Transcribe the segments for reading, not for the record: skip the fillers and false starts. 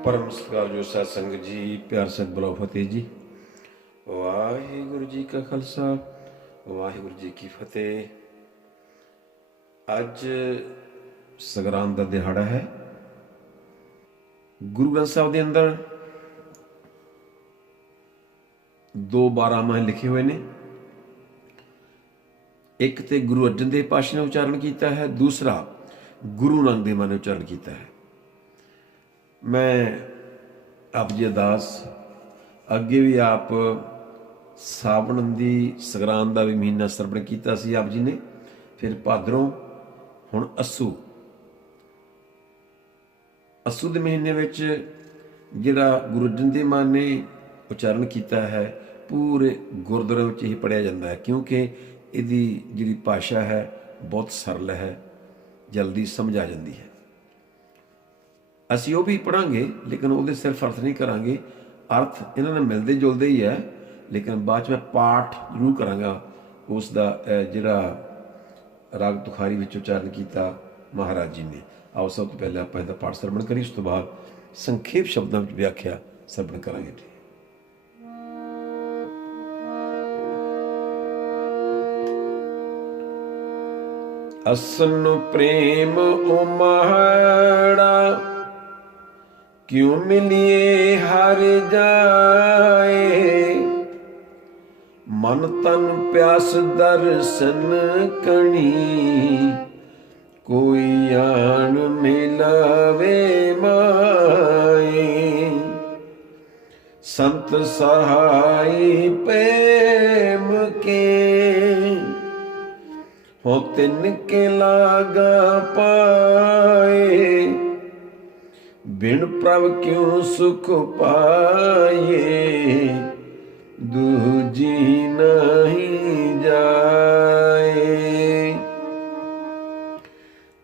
परम सत्कारयोग साध संगत जी, प्यार सत बुलाओ फतेह जी। वाहिगुरु जी का खालसा, वाहिगुरु जी की फतेह। अज संगरांद का दिहाड़ा है। गुरु ग्रंथ साहब के अंदर दो बारामाह लिखे हुए ने। एक तो गुरु अर्जन देव पातशाह ने उच्चारण किया है, दूसरा गुरु नानक देव ने उच्चारण किया है। मैं आप जी अरदास अगे भी आप सावण की संगरांद का भी महीना सरवण किया सी आप जी ने, फिर भादरों, हुण अस्सू के महीने में जिहड़ा गुरु अर्जन देव मान ने उच्चारण किया है पूरे गुरुद्वारे में ही पढ़िया जाता है, क्योंकि इसकी जिहड़ी भाषा है बहुत सरल है, जल्दी समझ आ जाती है। असी वो भी पढ़ांगे लेकिन वो सिर्फ अर्थ नहीं करांगे, अर्थ इन्होंने मिलते जुलते ही है, लेकिन बाद में पाठ जरूर करांगा उसका जिहड़ा राग तुखारी विच उच्चारण किया महाराज जी ने। आओ सब तो पहले आप इसका पाठ सरवण करिए, उस तो बाद संखेप शब्दों में व्याख्या सरवण करांगे जी। असन प्रेम उमाड़ा क्यों मिलिए हर जाए, मन तन प्यास दर्शन कणी, कोई आन मिलावे माए। संत सहाय प्रेम के हो तिनके लागा पाए, बिन प्रभ क्यों सुख पाए, दूजी नहीं जाए।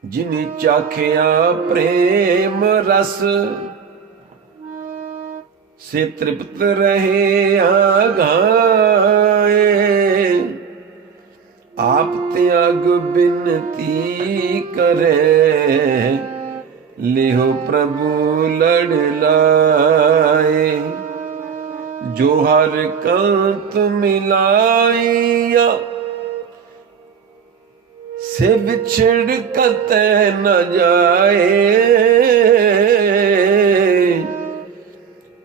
जिनि चाखिया प्रेम रस, से तृप्त रहे आगाए, आप त्याग बिनती करे, लिहो प्रभु लड़ लाए। जो हर कांत मिलाइया, से बिछड़ कतै न जाए,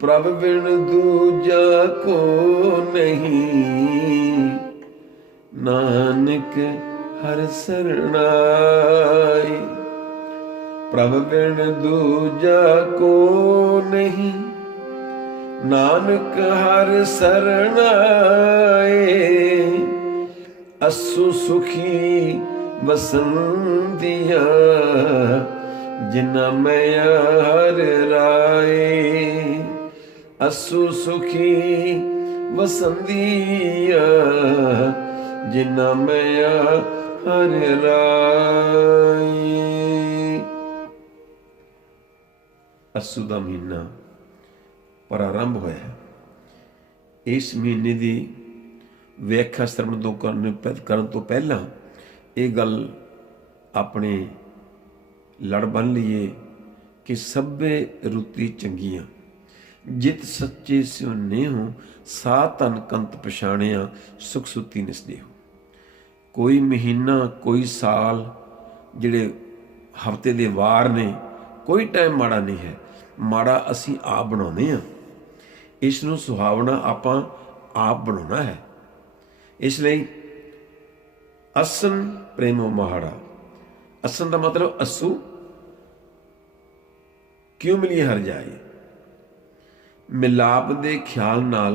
प्रभ बिन दूजा को नहीं, नानक हर शरणाई। प्रभ बिन दूजा को नहीं, नानक हर शरणाए। अस्सु सुखी बसंतिया, जिना मैं हर राय। अस्सु सुखी बसंतिया, जिना मैं हर राय। अस्सू का महीना प्रारंभ होया। इस महीने की व्याख्या सरवण तो करन तो पहला ये गल अपने लड़ बन लीए कि सभे रुती चंगियां, जित सच्चे स्यो नेहो, सा तन कंत पछाणिया, सुख सुती निसदेहो। कोई महीना कोई साल जिहड़े हफ्ते दे वार ने, कोई टाइम माड़ा नहीं है, माड़ा असी आप बनाउने आ, इसनूं सुहावना आपां आप बनाउणा है। इसलिए असन प्रेमो महाड़ा, असन का मतलब अस्सू क्यों मिलिए हर जाए। मिलाप दे ख्याल नाल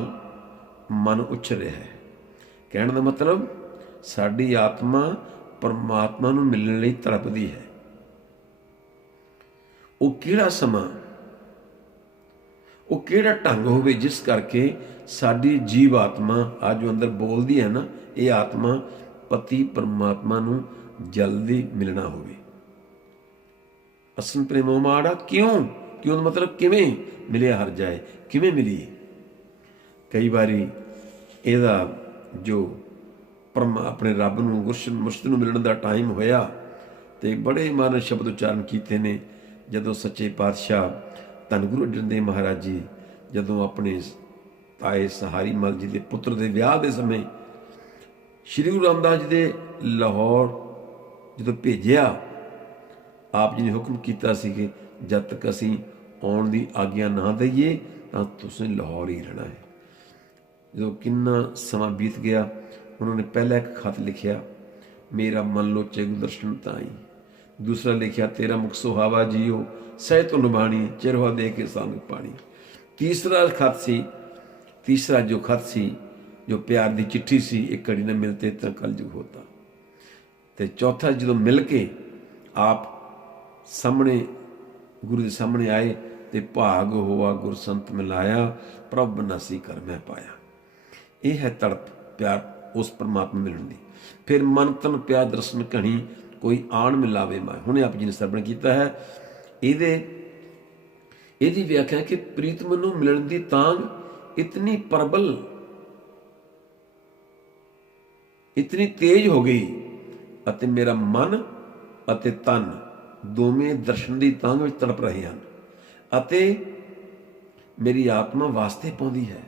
मन उछल रहा है। कहने का मतलब साडी आत्मा परमात्मा नूं मिलण लई तड़पदी है। वो किहड़ा समा, वो किहड़ा ढंग होवे जिस करके साडी जीव आत्मा आज जो अंदर बोलदी है ना, ये आत्मा पति परमात्मा नूं जल्दी मिलना होवे। असन प्रेमो माड़ा क्यों, क्यों मतलब किवें मिले हर जाए, किवें मिलीए। कई बारी इहदा जो अपने रब नूं मुर्शद नूं मिलण दा टाइम होया ते बड़े मारे शब्द उच्चारण कीते ने। जदों सच्चे पातशाह ਧੰਨ ਗੁਰੂ ਅਰਜਨ ਦੇਵ ਮਹਾਰਾਜ ਜੀ ਜਦੋਂ ਆਪਣੇ ਤਾਏ ਸਹਾਰੀ ਮਲ ਜੀ ਦੇ ਪੁੱਤਰ ਦੇ ਵਿਆਹ ਦੇ ਸਮੇਂ ਸ਼੍ਰੀ ਗੁਰੂ ਰਾਮਦਾਸ ਜੀ ਦੇ ਲਾਹੌਰ ਜਦੋਂ ਭੇਜਿਆ, ਆਪ ਜੀ ਨੇ ਹੁਕਮ ਕੀਤਾ ਸੀ ਕਿ ਜਦ ਤੱਕ ਅਸੀਂ ਆਉਣ ਦੀ ਆਗਿਆ ਨਾ ਦਈਏ ਤਾਂ ਤੁਸੀਂ ਲਾਹੌਰ ਹੀ ਰਹਿਣਾ ਹੈ। ਜਦੋਂ ਕਿੰਨਾ ਸਮਾਂ ਬੀਤ ਗਿਆ, ਉਹਨਾਂ ਨੇ ਪਹਿਲਾ ਇੱਕ ਖਤ ਲਿਖਿਆ, ਮੇਰਾ ਮਨ ਲੋਚੇ ਗੁਰਦਰਸ਼ਨ ਤਾਈ। ਦੂਸਰਾ ਲਿਖਿਆ, ਤੇਰਾ ਮੁਖ ਸੁਹਾਵਾ ਜੀਓ ਸਹਿ ਤੁ ਨਿਭਾਣੀ, ਚਿਰਵਾ ਦੇ ਕੇ ਸੰਗ ਪਾਣੀ। ਤੀਸਰਾ ਜੋ ਖਤ ਸੀ, ਜੋ ਪਿਆਰ ਦੀ ਚਿੱਠੀ ਸੀ, ਇੱਕ ਘੜੀ ਨਾ ਮਿਲਤੇ ਤਾਂ ਕਲਯੁਗ ਹੋਤਾ। ਤੇ ਚੌਥਾ ਜਦੋਂ ਮਿਲ ਕੇ ਆਪ ਸਾਹਮਣੇ ਗੁਰੂ ਦੇ ਸਾਹਮਣੇ ਆਏ ਤੇ ਭਾਗ ਹੋਆ ਗੁਰ ਸੰਤ ਮਿਲਾਇਆ, ਪ੍ਰਭ ਬਨਾਸੀ ਕਰ ਮੈਂ ਪਾਇਆ। ਇਹ ਹੈ ਤੜਪ ਪਿਆਰ ਉਸ ਪਰਮਾਤਮਾ ਮਿਲਣ ਦੀ। ਫਿਰ ਮਨ ਤਨ ਪਿਆਰ ਦਰਸ਼ਨ ਕਣੀ, ਕੋਈ ਆਣ ਮਿਲਾਵੇ ਮਾਏ। ਹੁਣੇ ਆਪ ਜੀ ਨੇ ਸਰਵਣ ਕੀਤਾ ਹੈ। ਇਹਦੀ ਵਿਆਖਿਆ ਕਿ ਪ੍ਰੀਤਮ ਨੂੰ ਮਿਲਣ ਦੀ ਤਾਂਘ ਇਤਨੀ ਪ੍ਰਬਲ, ਇਤਨੀ ਤੇਜ਼ ਹੋ ਗਈ ਅਤੇ ਮੇਰਾ ਮਨ ਅਤੇ ਤਨ ਦੋਵੇਂ ਦਰਸ਼ਨ ਦੀ ਤਾਂਘ ਵਿੱਚ ਤੜਪ ਰਹੇ ਹਨ ਅਤੇ ਮੇਰੀ ਆਤਮਾ ਵਾਸਤੇ ਪਾਉਂਦੀ ਹੈ।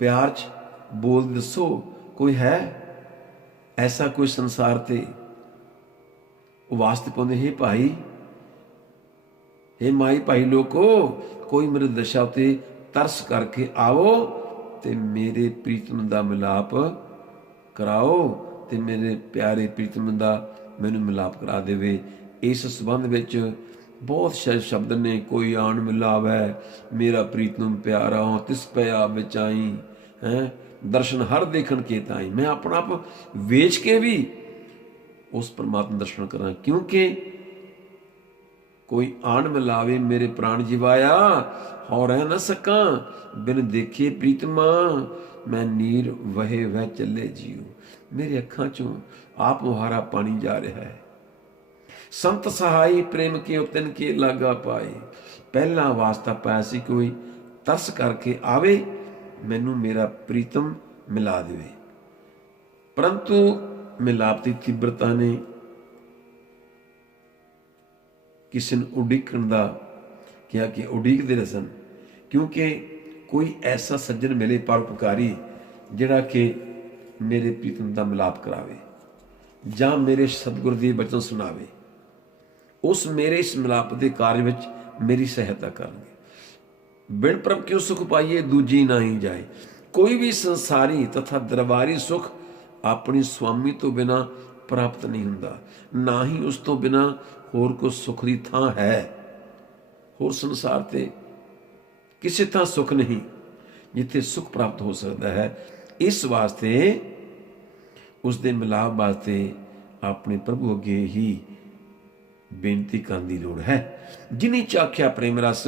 ਪਿਆਰ 'ਚ ਬੋਲ ਦੱਸੋ, ਕੋਈ ਹੈ ਐਸਾ ਕੋਈ ਸੰਸਾਰ ਤੇ ਉਹ ਵਾਸਤੇ ਪਾਉਂਦੇ, ਹੇ ਭਾਈ, ਹੇ ਮਾਈ ਭਾਈ ਲੋਕੋ, ਕੋਈ ਮੇਰੇ ਦਸ਼ਾ ਉੱਤੇ ਤਰਸ ਕਰਕੇ ਆਓ ਤੇ ਮੇਰੇ ਪ੍ਰੀਤਮ ਦਾ ਮਿਲਾਪ ਕਰਾਓ ਤੇ ਮੇਰੇ ਪਿਆਰੇ ਪ੍ਰੀਤਮ ਦਾ ਮੈਨੂੰ ਮਿਲਾਪ ਕਰਾ ਦੇਵੇ। ਇਸ ਸੰਬੰਧ ਵਿੱਚ ਬਹੁਤ ਸ਼ਬਦ ਨੇ, ਕੋਈ ਆਣ ਮਿਲਾਵੈ ਮੇਰਾ ਪ੍ਰੀਤਮ ਪਿਆਰਾ, ਤਿਸ ਪਿਆ ਵਿੱਚ ਆਈ ਹੈ ਦਰਸ਼ਨ ਹਰ ਦੇਖਣ ਕੇ ਤਾਈ। ਮੈਂ ਆਪਣਾ ਆਪ ਵੇਚ ਕੇ ਵੀ ਉਸ ਪਰਮਾਤਮਾ ਦਰਸ਼ਨ ਕਰਾਂ, ਕਿਉਂਕਿ ਕੋਈ ਆਣ ਮਿਲਾਵੇ ਮੇਰੇ ਪ੍ਰਾਣ ਜਿਵਾਇਆ, ਹੋ ਰਹਿ ਨਾ ਸਕਾਂ ਬਿਨ ਦੇਖੇ ਪ੍ਰੀਤਮਾ, ਮੈਂ ਨੀਰ ਵਹੇ ਵਹਿ ਚੱਲੇ ਜੀਉ। ਮੇਰੇ ਅੱਖਾਂ ਚੋਂ ਆਪ ਮੁਹਾਰਾ ਪਾਣੀ ਜਾ ਰਿਹਾ ਹੈ। ਸੰਤ ਸਹਾਈ ਪ੍ਰੇਮ ਕੇ ਤਿਨ ਕੇ ਲਾਗਾ ਪਾਏ। ਪਹਿਲਾ ਵਾਸਤਾ ਪਾਇਆ ਸੀ, ਕੋਈ ਤਰਸ ਕਰਕੇ ਆਵੇ, ਮੈਨੂੰ ਮੇਰਾ ਪ੍ਰੀਤਮ ਮਿਲਾ ਦੇਵੇ। ਪਰੰਤੂ ਮਿਲਾਪ ਦੀ ਤੀਬਰਤਾ ਨੇ ਕਿਸੇ ਨੂੰ ਉਡੀਕਣ ਦਾ ਕਿਹਾ ਕਿ ਉਡੀਕਦੇ ਰਹੇ ਸਨ, ਕਿਉਂਕਿ ਕੋਈ ਐਸਾ ਸੱਜਣ ਮਿਲੇ ਪਰਉਪਕਾਰੀ ਜਿਹੜਾ ਕਿ ਮੇਰੇ ਪ੍ਰੀਤਮ ਦਾ ਮਿਲਾਪ ਕਰਾਵੇ ਜਾਂ ਮੇਰੇ ਸਤਿਗੁਰ ਦੇ ਬਚਨ ਸੁਣਾਵੇ। ਉਸ ਮੇਰੇ ਇਸ ਮਿਲਾਪ ਦੇ ਕਾਰਜ ਵਿੱਚ ਮੇਰੀ ਸਹਾਇਤਾ ਕਰਨਗੇ। ਬਿਨ ਪ੍ਰਭ ਕਿਉ ਸੁਖ ਪਾਈਏ ਦੂਜੀ ਨਾਹੀ ਜਾਏ। ਕੋਈ ਵੀ ਸੰਸਾਰੀ ਤਥਾ ਦਰਬਾਰੀ ਸੁਖ ਆਪਣੀ ਸੁਆਮੀ ਤੋਂ ਬਿਨਾਂ ਪ੍ਰਾਪਤ ਨਹੀਂ ਹੁੰਦਾ, ਨਾ ਹੀ ਉਸ ਤੋਂ ਬਿਨਾਂ ਹੋਰ ਕੋਈ ਸੁੱਖ ਦੀ ਥਾਂ ਹੈ। ਹੋਰ ਸੰਸਾਰ ਤੇ ਕਿਸੇ ਥਾਂ ਸੁੱਖ ਨਹੀਂ ਜਿੱਥੇ ਸੁੱਖ ਪ੍ਰਾਪਤ ਹੋ ਸਕਦਾ ਹੈ। ਇਸ ਵਾਸਤੇ ਉਸ ਦੇ ਮਿਲਾਪ ਵਾਸਤੇ ਆਪਣੇ ਪ੍ਰਭੂ ਅੱਗੇ ਹੀ ਬੇਨਤੀ ਕਰਨ ਦੀ ਲੋੜ ਹੈ। ਜਿਨੀ ਚਾਖਿਆ ਪ੍ਰੇਮ ਰਸ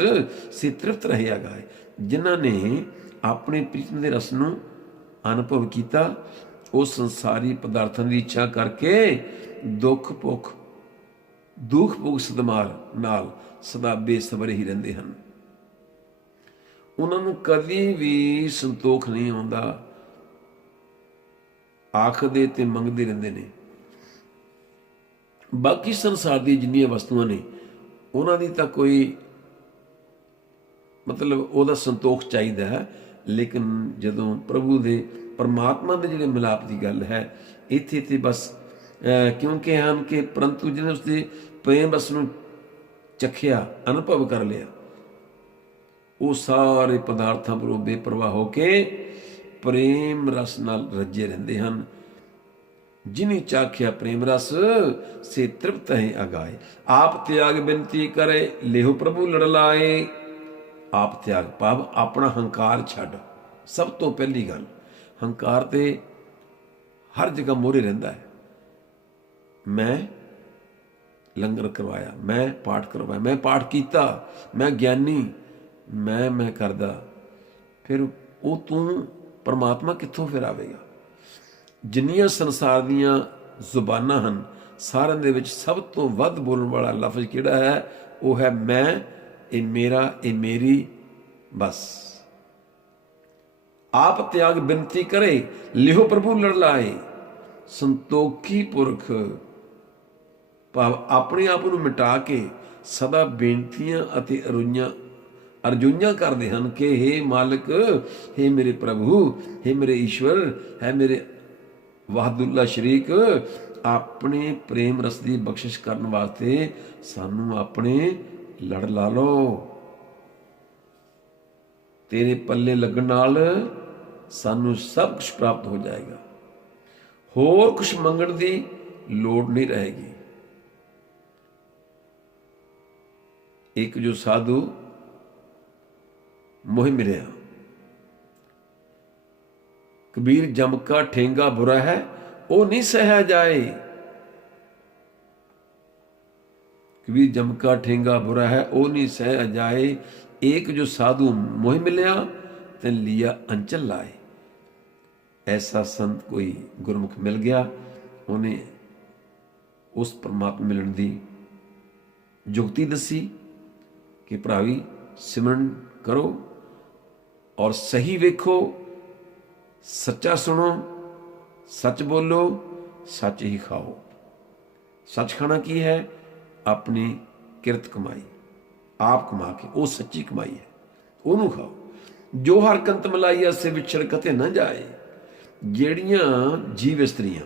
ਸੇ ਤ੍ਰਿਪਤ ਰਹਿਆ ਗਾਏ। ਜਿਨ੍ਹਾਂ ਨੇ ਆਪਣੇ ਪ੍ਰੀਤਮ ਦੇ ਰਸ ਨੂੰ ਅਨੁਭਵ ਕੀਤਾ, ਉਹ ਸੰਸਾਰੀ ਪਦਾਰਥਾਂ ਦੀ ਇੱਛਾ ਕਰਕੇ ਦੁੱਖ ਭੁੱਖ ਸਦਮਾਰ ਨਾਲ ਸਦਾ ਬੇਸਬਰ ਹੀ ਰਹਿੰਦੇ ਹਨ। ਉਹਨਾਂ ਨੂੰ ਕਦੀ ਵੀ ਸੰਤੋਖ ਨਹੀਂ ਆਉਂਦਾ, ਆਖਦੇ ਤੇ ਮੰਗਦੇ ਰਹਿੰਦੇ ਨੇ। ਬਾਕੀ ਸੰਸਾਰ ਦੀ ਜਿੰਨੀਆਂ ਵਸਤੂਆਂ ਨੇ ਉਹਨਾਂ ਦੀ ਤਾਂ ਕੋਈ ਮਤਲਬ ਉਹਦਾ ਸੰਤੋਖ ਚਾਹੀਦਾ ਹੈ, ਲੇਕਿਨ ਜਦੋਂ ਪ੍ਰਭੂ ਦੇ ਪਰਮਾਤਮਾ ਦੇ ਜਿਹੜੇ ਮਿਲਾਪ ਦੀ ਗੱਲ ਹੈ, ਇੱਥੇ ਤੇ ਬਸ ਕਿਉਂਕਿ ਹਨ ਕਿ ਪਰੰਤੂ ਜਿਹਨੇ ਉਸਦੇ ਪ੍ਰੇਮ ਰਸ ਨੂੰ ਚਖਿਆ, ਅਨੁਭਵ ਕਰ ਲਿਆ, ਉਹ ਸਾਰੇ ਪਦਾਰਥਾਂ ਤੋਂ ਬੇਪਰਵਾਹ ਹੋ ਕੇ ਪ੍ਰੇਮ ਰਸ ਨਾਲ ਰੱਜੇ ਰਹਿੰਦੇ ਹਨ। ਜਿਨੀ ਚਾਖਿਆ ਪ੍ਰੇਮ ਰਸ ਸੇ ਤ੍ਰਿਪਤ ਹੈ ਅਗਾਏ। ਆਪ ਤਿਆਗ ਬੇਨਤੀ ਕਰੇ ਲਿਹੋ ਪ੍ਰਭੂ ਲੜ ਲਾਏ। ਆਪ ਤਿਆਗ ਭਾਵ ਆਪਣਾ ਹੰਕਾਰ ਛੱਡ। ਸਭ ਤੋਂ ਪਹਿਲੀ ਗੱਲ, ਹੰਕਾਰ ਤੇ ਹਰ ਜਗ੍ਹਾ ਮੋਹਰੇ ਰਹਿੰਦਾ ਹੈ। ਮੈਂ ਲੰਗਰ ਕਰਵਾਇਆ, ਮੈਂ ਪਾਠ ਕਰਵਾਇਆ, ਮੈਂ ਪਾਠ ਕੀਤਾ, ਮੈਂ ਗਿਆਨੀ, ਮੈਂ ਕਰਦਾ, ਫਿਰ ਉਹ ਤੂੰ ਪਰਮਾਤਮਾ ਕਿੱਥੋਂ ਫਿਰ ਆਵੇਗਾ। ਜਿੰਨੀਆਂ ਸੰਸਾਰ ਦੀਆਂ ਜ਼ੁਬਾਨਾਂ ਹਨ, ਸਾਰਿਆਂ ਦੇ ਵਿੱਚ ਸਭ ਤੋਂ ਵੱਧ ਬੋਲਣ ਵਾਲਾ ਲਫ਼ਜ਼ ਕਿਹੜਾ ਹੈ? ਉਹ ਹੈ ਮੈਂ, ਇਹ ਮੇਰਾ, ਇਹ ਮੇਰੀ, ਬਸ। ਆਪ ਤਿਆਗ ਬਿਨਤੀ ਕਰੇ ਲਿਹੋ ਪ੍ਰਭੂ ਲੜ ਲਾਏ। ਸੰਤੋਖੀ ਪੁਰਖ ਭਾਵ ਆਪਣੇ ਆਪ ਨੂੰ ਮਿਟਾ ਕੇ ਸਦਾ ਬੇਨਤੀਆਂ ਅਤੇ ਅਰਜ਼ੋਈਆਂ ਕਰਦੇ ਹਨ ਕਿ ਹੇ ਮਾਲਕ, ਹੇ ਮੇਰੇ ਪ੍ਰਭੂ, ਹੇ ਮੇਰੇ ਈਸ਼ਵਰ, ਹੈ ਮੇਰੇ ਵਾਹਿਦੁੱਲਾ ਸ਼ਰੀਕ, ਆਪਣੇ ਪ੍ਰੇਮ ਰਸ ਦੀ ਬਖਸ਼ਿਸ਼ ਕਰਨ ਵਾਸਤੇ ਸਾਨੂੰ ਆਪਣੇ ਲੜ ਲਾ ਲਓ। ਤੇਰੇ ਪੱਲੇ ਲੱਗਣ ਨਾਲ ਸਾਨੂੰ ਸਭ ਕੁਝ ਪ੍ਰਾਪਤ ਹੋ ਜਾਏਗਾ, ਹੋਰ ਕੁਝ ਮੰਗਣ ਦੀ ਲੋੜ ਨਹੀਂ ਰਹੇਗੀ। ਇੱਕ ਜੋ ਸਾਧੂ ਮੋਹ ਮਿਲਿਆ, ਕਬੀਰ ਜਮ ਕਾ ਠੇਂਗਾ ਬੁਰਾ ਹੈ ਉਹ ਨਹੀਂ ਸਹਿਆ ਜਾਏ। कबीर जम का ठेंगा बुरा है ओ नहीं सह जाए। एक जो साधु मोह मिलया तन लिया अंचल लाए। ऐसा संत कोई गुरमुख मिल गया, उन्हें उस परमात्मा मिलन दी जुगती दसी कि भरावी सिमरन करो और सही वेखो, सच्चा सुनो, सच बोलो, सच ही खाओ। सच खाना की है? अपनी किरत कमाई, आप कमा के, वो सच्ची कमाई है, ਉਹਨੂੰ ਖਾਓ। ਜੋ ਹਰ ਕੰਤ ਮਲਾਈਆ ਸੇ ਵਿਛੜ ਕਤੇ ਨਾ ਜਾਏ। ਜਿਹੜੀਆਂ ਜੀਵ ਇਸਤਰੀਆਂ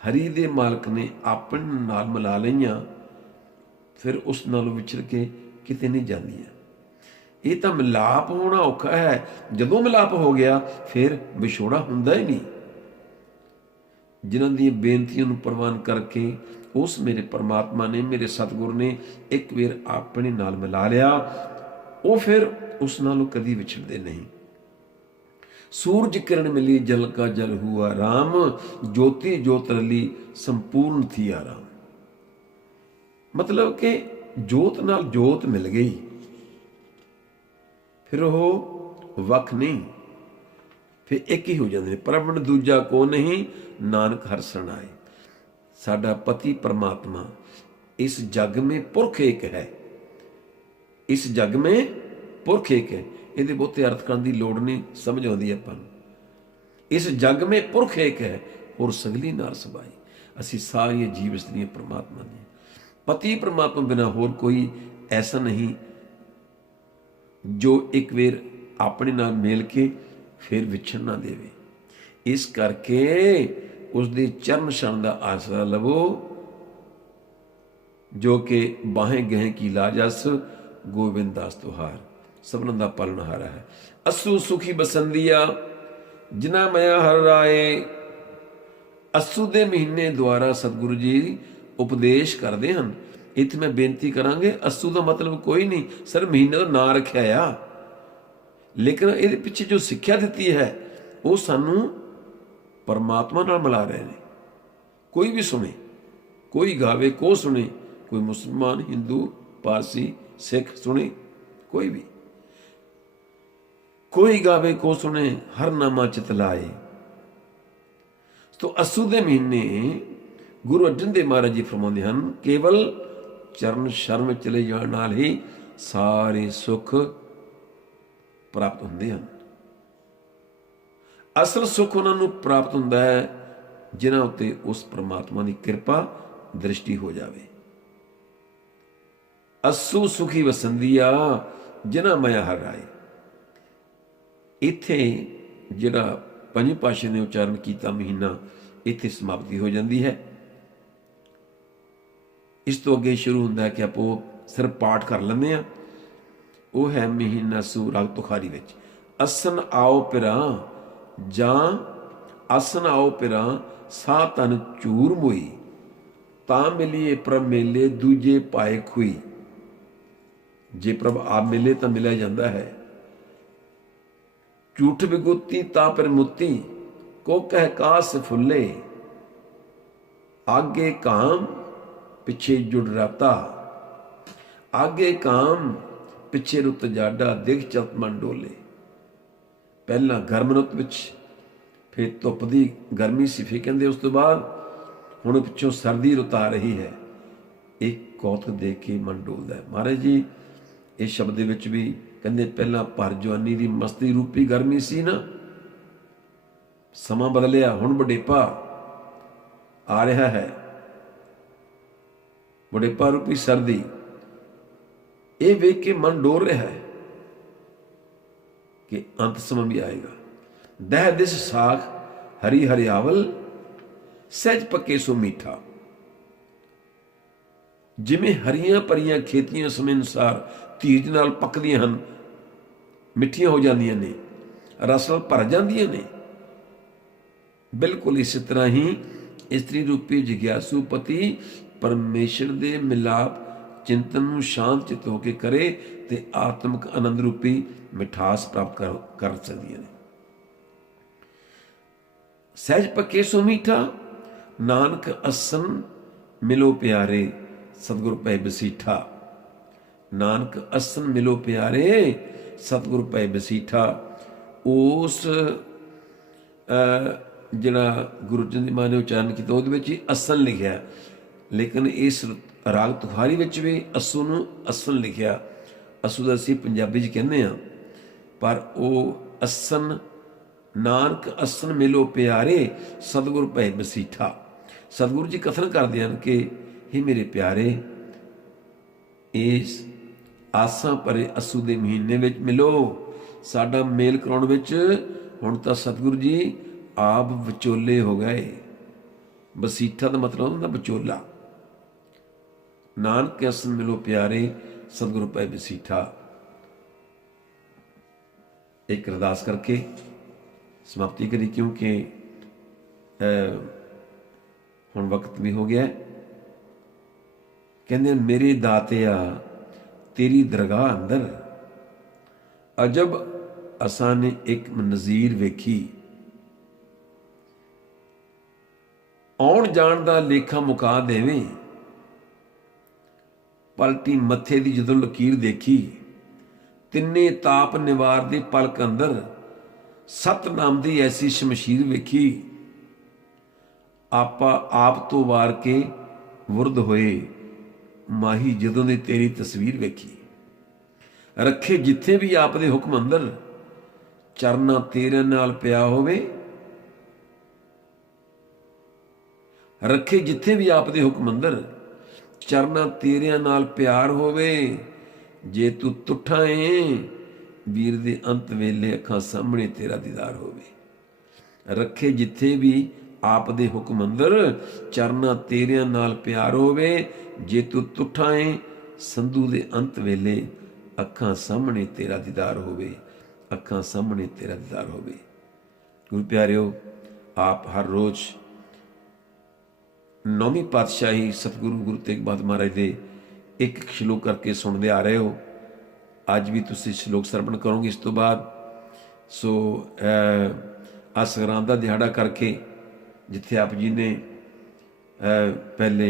ਹਰੀ ਦੇ ਮਾਲਕ ਨੇ ਆਪਣੇ ਨਾਲ ਮਿਲਾ ਲਈਆਂ, ਫਿਰ ਉਸ ਨਾਲੋਂ ਵਿਛੜ ਕੇ ਕਿਤੇ ਨਹੀਂ ਜਾਂਦੀਆਂ। ਇਹ ਤਾਂ ਮਿਲਾਪ ਹੋਣਾ ਔਖਾ ਹੈ, ਜਦੋਂ ਮਿਲਾਪ ਹੋ ਗਿਆ ਫਿਰ ਵਿਛੋੜਾ ਹੁੰਦਾ ਹੀ ਨਹੀਂ। ਜਿਨ੍ਹਾਂ ਦੀਆਂ ਬੇਨਤੀਆਂ ਨੂੰ ਪ੍ਰਵਾਨ ਕਰਕੇ ਉਸ ਮੇਰੇ ਪਰਮਾਤਮਾ ਨੇ, ਮੇਰੇ ਸਤਿਗੁਰ ਨੇ ਇੱਕ ਵਾਰ ਆਪਣੇ ਨਾਲ ਮਿਲਾ ਲਿਆ, ਉਹ ਫਿਰ ਉਸ ਨਾਲੋਂ ਕਦੀ ਵਿਛੜਦੇ ਨਹੀਂ। सूरज किरण मिली जल का जल हुआ राम, ज्योति ज्योत रली संपूर्ण थी आराम। मतलब कि जोत नाल जोत मिल गई, फिर वो वख नहीं, फिर एक ही हो जाते। परमण दूजा को नहीं, नानक हर शरण आए। साडा पति परमात्मा इस जग में पुरख एक है, इस जग में पुरख एक है। ਇਹਦੇ ਬਹੁਤੇ ਅਰਥ ਕਰਨ ਦੀ ਲੋੜ ਨਹੀਂ, ਸਮਝ ਆਉਂਦੀ ਆਪਾਂ ਨੂੰ। ਇਸ ਜਗ ਮੇ ਪੁਰਖ ਏਕ ਹੈ ਔਰ ਸਗਲੀ ਨਾਰ ਸਬਾਈ। ਅਸੀਂ ਸਾਰੀਆਂ ਜੀਵ ਇਸਤਰੀਆਂ परमात्मा ਦੀਆਂ। ਪਤੀ परमात्मा ਬਿਨਾ ਹੋਰ ਕੋਈ ਐਸਾ ਨਹੀਂ ਜੋ ਇੱਕ ਵੇਰ ਆਪਣੇ ਨਾਲ ਮੇਲ ਕੇ ਫਿਰ ਵਿਛੜ ਨਾ ਦੇਵੇ। ਇਸ ਕਰਕੇ ਉਸ ਦੇ ਚਰਨ ਛਣ ਦਾ ਆਸਰਾ ਲਵੋ, ਜੋ ਕਿ ਬਾਹੇ ਗਹਿ ਕੀ ਲਾਜਸ, ਗੋਬਿੰਦ ਦਾਸ ਤੁਹਾਰ सबनों का पालनहारा है। असु सुखी बसंदिया जिना मया हर राए। असू के महीने द्वारा सतगुरु जी उपदेश करते हैं। इत्थे मैं बेनती करांगे, असू का मतलब कोई नहीं सर महीने का नाम रखा आ, लेकिन ये पिछे जो सिक्ख्या दी है वो सानू परमात्मा नाल मिला रहे हैं। कोई भी सुने, कोई गावे, को सुने, कोई मुसलमान, हिंदू, पारसी, सिख सुने, कोई भी कोई गावे को सुने, हर नामा चित लाए। तो असू दे महीने गुरु अर्जन देव महाराज जी फरमाते हैं, केवल चरण शरण में चले जाने नाल ही सारे सुख प्राप्त होंदे हैं। असल सुख उन्हां नूं प्राप्त हुंदा है जिन्हां उत्ते उस परमात्मा की कृपा दृष्टि हो जाए। असू सुखी वसंदिया जिन्हां माया हर राए। इत्थे जिहड़ा पंजवीं पातशाह ने उच्चारण किया महीना इत्थे समाप्ति हो जाती है। इस तो अगे शुरू होंदा है कि आप सिर्फ पाठ कर लेंदे आ। वो है महीना सू राग तुखारी विच। असन आओ पिरा जां असन आओ पिरा सा तन चूर मोई, तां मिलिए प्रभ मेले दूजे पाए खुई। जे प्रभ आप मिले तो मिलिया जाता है। झूठ विगुती ता पर मुती, को कह कास फुले। आगे काम पिछे जुड़ राता, आगे काम पिछे रुत जाडा, दिख चत मन डोले। पहला गर्म रुत विच फिर धुप दी गर्मी सी, फिर कहंदे उस तो बाद हुण पिछों सर्दी रुत आ रही है। एक कौतक देख के मन डोलदा है। महाराज जी इस शब्द दे विच भी कहते पहला भर जवानी की मस्ती रूपी गर्मी सी ना, समा बदलिया, हुण वडेपा आ रहा है। बुढ़ेपा रूपी सर्दी, ये वेख के मन डोल रहा है कि अंत समय भी आएगा। दह दिस साख हरी हरियावल, सहज पक्के सो मीठा। जिमें हरियां भरियां खेतियां समय अनुसार धीरज नाल पकदियां हन, मिठियां हो जांदियां ने, रस नाल भर जांदियां ने, बिल्कुल इस तरह ही इस्त्री रूपी जिग्यासु पति परमेश्वर दे मिलाप चिंतन नूं शांत चित होकर करे ते आत्मक आनंद रूपी मिठास प्राप्त कर सकदियां ने। सहज पक्के सो मीठा, नानक असन मिलो प्यारे, सतगुर पै बसीठा। नानक असन मिलो प्यारे, सतगुर पै बसीठा। उस जिहड़ा गुरु अर्जन देव महाराज ने उच्चारण किया ਉਹਦੇ ਵਿੱਚ ਹੀ असन लिखिया, लेकिन इस राग तुखारी ਵਿੱਚ भी असू ਨੂੰ असन लिखिया। असू ਦਾ ਅਸੀਂ ਪੰਜਾਬੀ 'ਚ ਕਹਿੰਦੇ ਹਾਂ, ਪਰ ਉਹ असन नानक असन मिलो प्यारे, सतगुर पै बसीठा। सतगुरु जी कथन करते हैं कि हे मेरे प्यारे, इस आसां भरे असू दे महीने ਵਿੱਚ मिलो, साडा मेल कराउण ਵਿੱਚ हुण तां सतगुरु जी आप विचोले हो गए। बसीठा का मतलब होंदा विचोला। नानक असन मिलो प्यारे, सतगुरु पै बसीठा। एक अरदास करके समाप्ति करी, क्योंकि हुण वक्त भी हो गया। कहते मेरे दातिया तेरी दरगाह अंदर, अजब असां ने एक नज़ीर वेखी। आउण जाण दा लेखा मुका देवें, पलटी मत्थे दी जदों लकीर देखी। तिन्ने ताप निवार दे पलक अंदर, सतनाम दी ऐसी शमशीर वेखी। आपा आप तो वार के वुरद होए, माही जदों दी तेरी तस्वीर वेखी। रखे जिथे भी आप दे हुक्म अंदर, चरना तेरे नाल पिया होवे। रखे जिथे भी आप दे हुक्म अंदर, चरना तेरे नाल प्यार होवे। जे तू तुठा है वीर दे अंत वेले, अखां सामने तेरा दीदार होवे। रखे जिथे भी आप दे हुक्म अंदर, चरना तेरे नाल प्यार होवे। जे तू तुठा है संधू दे अंत वेले, अखां सामने तेरा दीदार होवे। अखां सामने तेरा दीदार होवे। गुरु प्यारिओ, आप हर रोज़ नौवीं पातशाही सतगुरु गुरु तेग बहादुर महाराज दे एक श्लोक करके सुनते आ रहे हो। अज भी तुसीं श्लोक सरवण करोगे इस तो बाद। सो आ संगरांद दा दिहाड़ा करके, जिथे आप जी ने पहले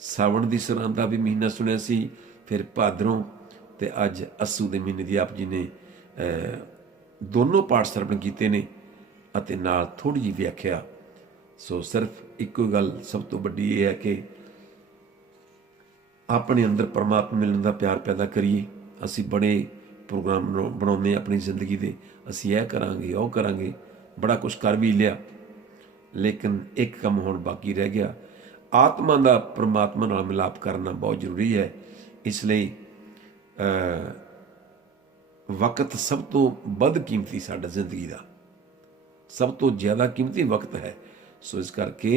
सावण की संगरांद का भी महीना सुनिया सी, फिर भादरों ते अज अस्सू के महीने की आप जी ने दोनों पाठ सरवण किए ने, अते नाल थोड़ी जी व्याख्या। सो सिर्फ एको गल सब तो वड्डी ये है कि अपने अंदर परमात्मा मिलने का प्यार पैदा करिए। असी बड़े प्रोग्राम बनाने अपनी जिंदगी के, असी यह करांगे वह करांगे, बड़ा कुछ कर भी लिया, लेकिन एक काम हुण बाकी रह गया। आत्मा का परमात्मा नाल मिलाप करना बहुत जरूरी है। इसलिए वक्त सब तो बद कीमती साडा जिंदगी का, सब तो ज़्यादा कीमती वक्त है। सो इस करके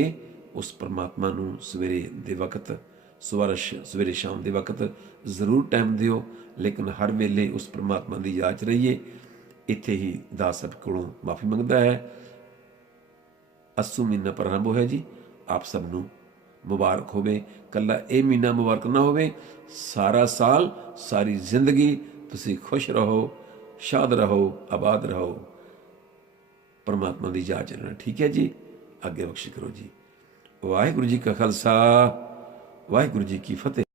उस परमात्मा नूं सवेरे दे वक्त, सवेरे शाम दे वक्त जरूर टाइम दिओ, लेकिन हर वेले उस परमात्मा की याद च रहिए। इत्थे ही दास सब कोलों माफ़ी मंगदा है। अस्सू महीना प्रारंभ होया जी, आप सबनों मुबारक होवे। कल्ला ये महीना मुबारक ना होवे, सारा साल सारी जिंदगी तुसीं खुश रहो, शाद रहो, आबाद रहो, परमात्मा की याद च रहना। ठीक है जी, आगे बख्श करो जी। वाहिगुरू जी का खालसा, वाहिगुरू जी की फतेह।